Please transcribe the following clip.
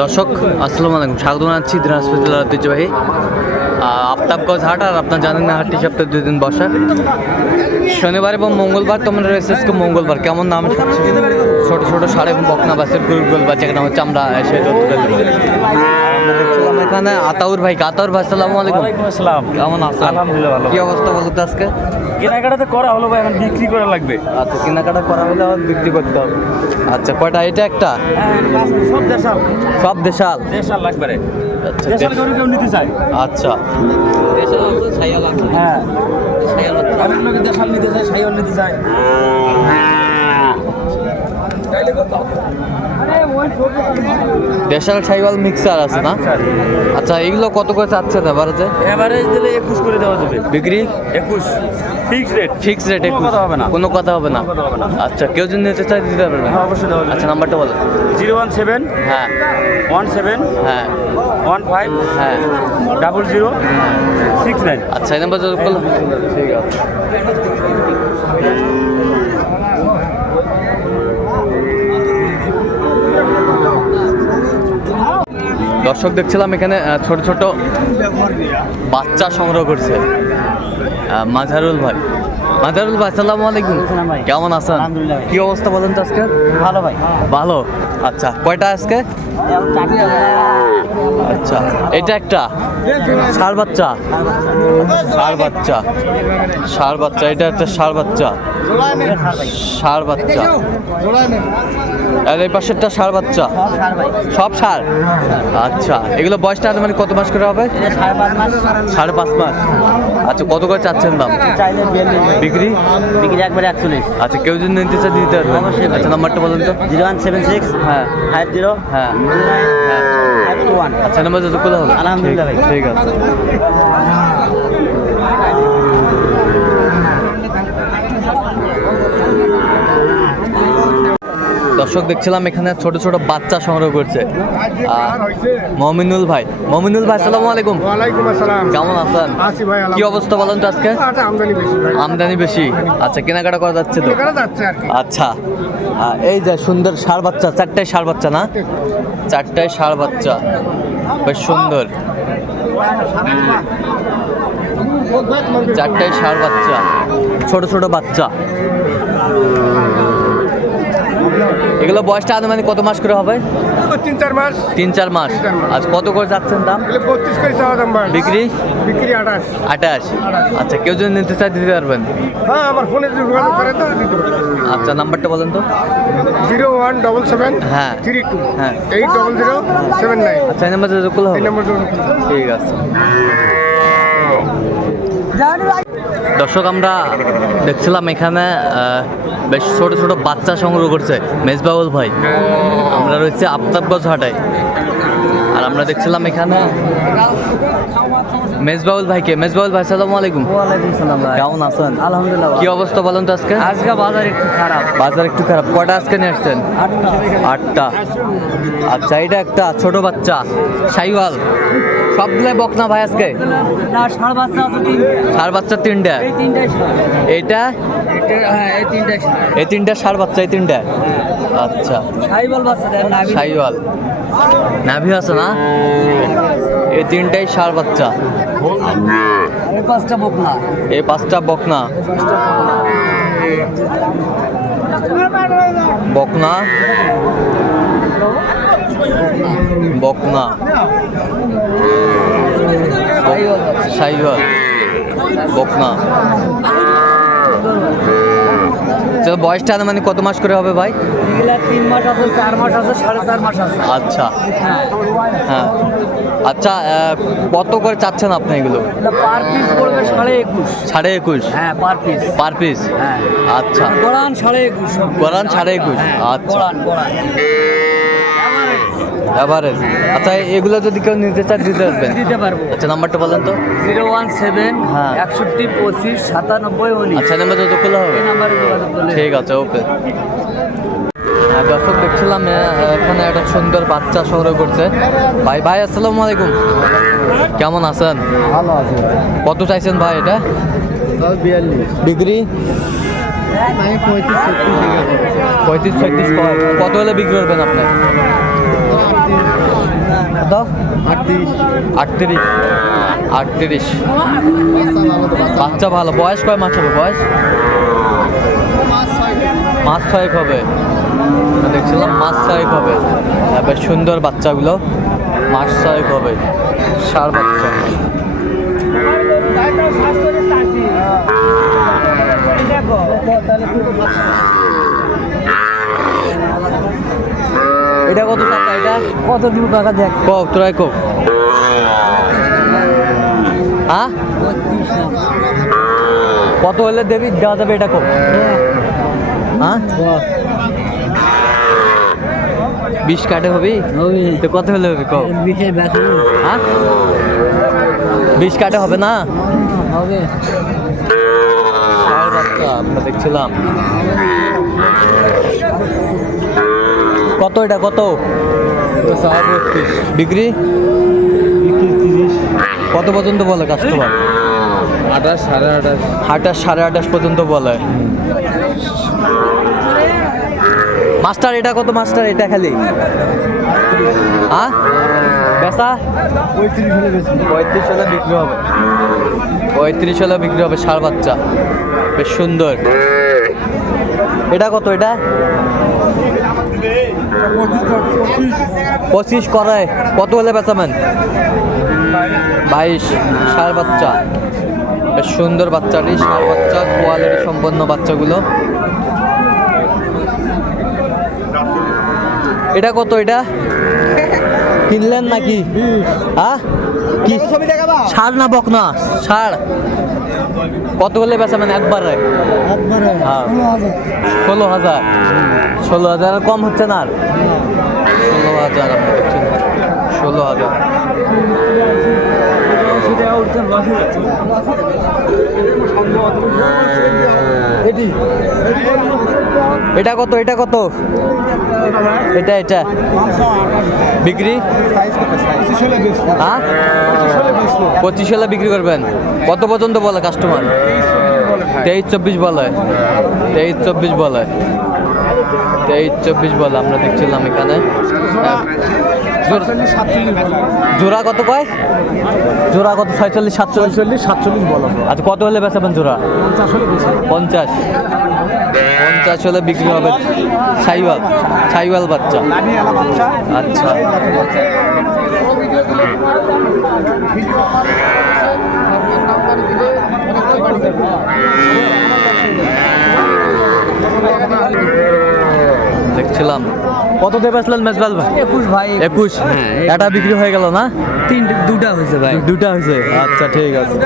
দর্শক, আসসালামু আলাইকুম। স্বাগত জানাচ্ছি দিনাজপুর জেলার ঐতিহ্যবাহী আফতাবগঞ্জ হাট আর আপনার জানেন না, হাটটি সপ্তাহে দুই দিন বসা। শনিবার এবং মঙ্গলবার তোমরা রয়েছে আজকে মঙ্গলবার। কেমন নাম ছোট ছোট সাড়ে বকনা বাসের গুরুগুল গোল বাচ্চা নাম হচ্ছে আমরা, এসে এখানে আতাউর ভাই আতাউর ভাই আসসালামু আলাইকুম। ওয়ালাইকুম আসসালাম। কেমন আছেন? আলহামদুলিল্লাহ ভালো। কি অবস্থা বলতো আজকে? কেনাকাটা তো করা হলো ভাই এখন বিক্রি করা লাগবে। আচ্ছা কেনাকাটা করা হলে আবার বিক্রি করতে হবে। আচ্ছা কয়টা? এটা একটা? সব দেশাল। সব দেশাল? দেশাল লাগবে রে আচ্ছা দেশাল গরু কেউ নিতে চায়? আচ্ছা। দেশাল আছে, ছায়াল আছে। হ্যাঁ। ছায়াল আছে। অনেক লোকে দেশাল নিতে চায় সাইওয়াল নিতে চায়। দেশাল সাইওয়াল মিক্সার আছে না? আচ্ছা এগুলো কত করে চাচ্ছেন এভারেজে এভারেজ দিলে একুশ করে দেওয়া যাবে। বিক্রি? একুশ। ফিক্স রেট ফিক্স রেট কোনো কথা হবে না। কোনো কথা হবে না। আচ্ছা কেউ যদি নিতে চায় দিতে পারবে। হ্যাঁ অবশ্যই দেওয়া আচ্ছা নাম্বারটা বলো। Zero one seven. হ্যাঁ। One seven. হ্যাঁ। One five. হ্যাঁ। Double zero. Six nine. আচ্ছা এই নাম্বার ঠিক আছে। দর্শক দেখছিলাম এখানে ছোট ছোট বাচ্চা সংগ্রহ করছে। মাঝারুল ভাই। মাঝারুল ভাই আসসালামু আলাইকুম। কেমন আছেন? কি অবস্থা বলেন তো আজকে? ভালো ভাই। ভালো? আচ্ছা কয়টা আজকে? আচ্ছা এটা একটা? ষাড় বাচ্চা? ষাড় বাচ্চা। ষাড় বাচ্চা এটা একটা ষাড় বাচ্চা। ষাড় বাচ্চা। আর এই পাশেরটা ষাড় বাচ্চা? সব ষাড় আচ্ছা এগুলো বয়সটা মানে কত মাস করে হবে? সাড়ে পাঁচ মাস। আচ্ছা কত করে চাচ্ছেন দাম? বিক্রি? বিক্রি একবারে একচল্লিশ। আচ্ছা কেউ যদি নিতে চায় দিতে পারবে। আচ্ছা নাম্বারটা বলুন তো। জিরো ওয়ান সেভেন সিক্স হ্যাঁ। ফাইভ জিরো হ্যাঁ। আচ্ছা নাম্বার যত হবে। আলহামদুলিল্লাহ ভাই। ঠিক আছে। দর্শক দেখছিলাম এখানে ছোট ছোট বাচ্চা সংগ্রহ করছে। মমিনুল ভাই। মমিনুল ভাই সালাম আলাইকুম। ওয়ালাইকুম কেমন আছেন? কি অবস্থা বলেন তো আজকে? আমদানি বেশি ভাই। আমদানি বেশি? আচ্ছা কেনাকাটা করা যাচ্ছে তো? আচ্ছা। এই যে সুন্দর ষাড় বাচ্চা চারটায় সার বাচ্চা না? চারটায় সার বাচ্চা। বেশ সুন্দর। চারটায় সার বাচ্চা। ছোট ছোট বাচ্চা। এগুলো বয়সটা আনুমানিক কত মাস করে হবে? তিন চার মাস। তিন চার মাস। আজ কত করে যাচ্ছেন দাম? বত্রিশ করে চাওয়া দাম বিক্রি? বিক্রি আঠাশ। আঠাশ। আচ্ছা কেউ যদি নিতে চায় দিতে পারবেন? হ্যাঁ আমার ফোনে যোগাযোগ করে তো দিতে পারব। আচ্ছা নাম্বারটা বলেন তো। জিরো ওয়ান ডবল সেভেন হ্যাঁ। Three two. হ্যাঁ। Eight double zero seven nine. আচ্ছা এই নাম্বার যোগ করলে হবে? ঠিক আছে। দর্শক, আমরা দেখছিলাম এখানে বেশ ছোট ছোট বাচ্চা সংগ্রহ করছে মেজবাউল ভাই। আমরা রয়েছে আফতাবগঞ্জ হাটায় আর আমরা দেখছিলাম এখানে মেজবাউল ভাইকে। মেজবাউল ভাই সালামু আলাইকুম। ওয়ালাইকুম সালাম ভাই। কেমন আছেন? আলহামদুলিল্লাহ কি অবস্থা বলেন তো আজকে? আজকে বাজার একটু খারাপ। বাজার একটু খারাপ। কটা আজকে নিয়ে আসছেন? আটটা। আচ্ছা এটা একটা ছোট বাচ্চা সাইওয়াল। সবগুলাই বকনা ভাই আজকে? না ষাঁড় বাচ্চা আছে তিনটে সার বাচ্চা তিনটা। এই তিনটাই এটা- হ্যাঁ এই ষাঁড়। তিনটা সার বাচ্চা এই তিনটা? আচ্ছা। সাইবল বাচ্চা সাইওয়াল। নাভি আছে না? এই তিনটাই সার বাচ্চা। এই পাঁচটা বকনা। এই পাঁচটা বকনা। বকনা। বকনা। সাইওয়াল বকনা। চলো বয়সটা মানে কত মাস করে হবে ভাই? এগুলা তিন মাস আছে চার মাস আছে সাড়ে চার মাস আছে। আচ্ছা। হ্যাঁ। আচ্ছা কত করে চাচ্ছেন আপনি এগুলো? পার পিস পড়বে সাড়ে একুশ। সাড়ে একুশ? হ্যাঁ পার পিস পার পিস হ্যাঁ। আচ্ছা। গোড়ান সাড়ে একুশ। গোড়ান সাড়ে একুশ? হ্যাঁ, আচ্ছা। এভারেজ আচ্ছা এগুলো যদি কেউ নিতে চায় দিতে পারবেন দিতে পারব। আচ্ছা নাম্বারটা বলেন তো। জিরো ওয়ান সেভেন হ্যাঁ। একষট্টি পঁচিশ সাতানব্বই উনিশ। আচ্ছা নাম্বার যত করলে হবে? নাম্বারে যোগাযোগ করলে ঠিক আছে ওকে। হ্যাঁ দর্শক দেখছিলাম এখানে একটা সুন্দর বাচ্চা সংগ্রহ করছে। ভাই ভাই আসসালামু আলাইকুম। কেমন আছেন? ভালো আছে। কত চাইছেন ভাই এটা? ডিগ্রি পঁয়ত্রিশ ছত্রিশ পঁয়ত্রিশ ছয়ত্রিশ কত হলে বিক্রি করবেন আপনি? কত আটত্রিশ। আটত্রিশ। বাচ্চা ভালো। বয়স কয় মাস হবে? বয়স? মাস ছয়েক হবে। দেখছিলাম মাস ছয়েক হবে। বেশ সুন্দর বাচ্চাগুলো মাস ছয়েক হবে। সার বাচ্চা। এটা কত টাকা এটা? কত দিব কাকা দেখ। কক তোরাই কক হ্যাঁ কত হলে দেবি? দেওয়া যাবে এটা কক হ্যাঁ বিশ কাটে হবি? তো কত হলে হবে কক হ্যাঁ বিশ কাটে হবে না? হবে। আমরা দেখছিলাম। কত এটা, কত? বিক্রি? কত পর্যন্ত বলে কাস্টমার আঠাশ, সাড়ে আঠাশ আঠাশ সাড়ে আঠাশ পর্যন্ত বলে। মাস্টার, এটা কত মাস্টার? এটা খালি। হ্যাঁ? পেশা পঁয়ত্রিশ হলে পঁয়ত্রিশ হলে বিক্রি হবে পঁয়ত্রিশ হলে বিক্রি হবে ষাড় বাচ্চা। বেশ সুন্দর। এটা কত এটা? পঁচিশ করায়। কত হলে বেচাবেন বাইশ ষাড় বাচ্চা। বেশ সুন্দর বাচ্চাটি সার বাচ্চা কোয়ালিটি সম্পন্ন বাচ্চাগুলো। এটা কত এটা? কিনলেন নাকি? হ্যাঁ কি? সার না বক না সার কত হলে মানে একবারে? হ্যাঁ। ষোলো হাজার। ষোলো হাজার? আর কম হচ্ছে না আর? ষোলো হাজার ষোলো হাজার। এটা। কত? এটা কত? এটা এটা। বিক্রি? হ্যাঁ? পঁচিশ হলে বিক্রি করবেন। কত পর্যন্ত বলে কাস্টমার তেইশ চব্বিশ বলে। তেইশ চব্বিশ বলে। তেইশ চব্বিশ বলে, আমরা দেখছিলাম এখানে। জোড়া কত কয়? জোড়া কত? ছয়চল্লিশ, সাতচল্লিশ? চল্লিশ সাতচল্লিশ বলো আচ্ছা কত হলে বেচাবেন জোড়া? পঞ্চাশ। পঞ্চাশ হলে বিক্রি হবে সাইওয়াল। সাইওয়াল বাচ্চা। আচ্ছা। দেখছিলাম। কত দেবে আসলেন মেজবাল ভাই একুশ ভাই একুশ। এটা বিক্রি হয়ে গেল না? তিনটে দুটা হয়েছে ভাই। দুটা হয়েছে? আচ্ছা ঠিক আছে।